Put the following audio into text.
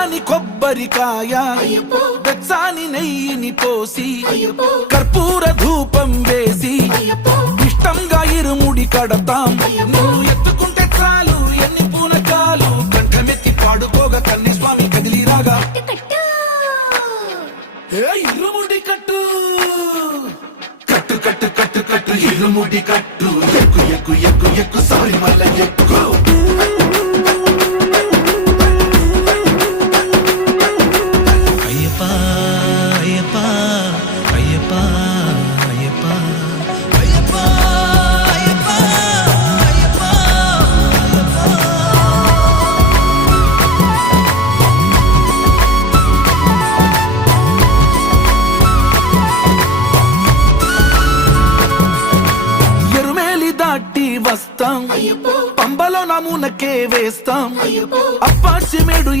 పచ్చాని కొబ్బరికాయ వెచ్చాని నెయ్యిని పోసి కర్పూర ధూపం వేసి ఇష్టంగా ఇరుముడి కడతాం. నువ్వు ఎత్తుకుంటే చాలు ఎన్ని పూనకాలు కంఠమెత్తి పాడుకోగా కన్యస్వామి కదిలిరాగా ఇరుముడి కట్టు కట్టు కట్టు కట్టు కట్టు ఇరుముడి కట్టు ఎక్కు ఎక్కు ఎక్కు ఎక్కు సారి మల్ల ఎక్కు. వస్తాం పంబలో నమూనకే వేస్తాం అప్పాచి మేడు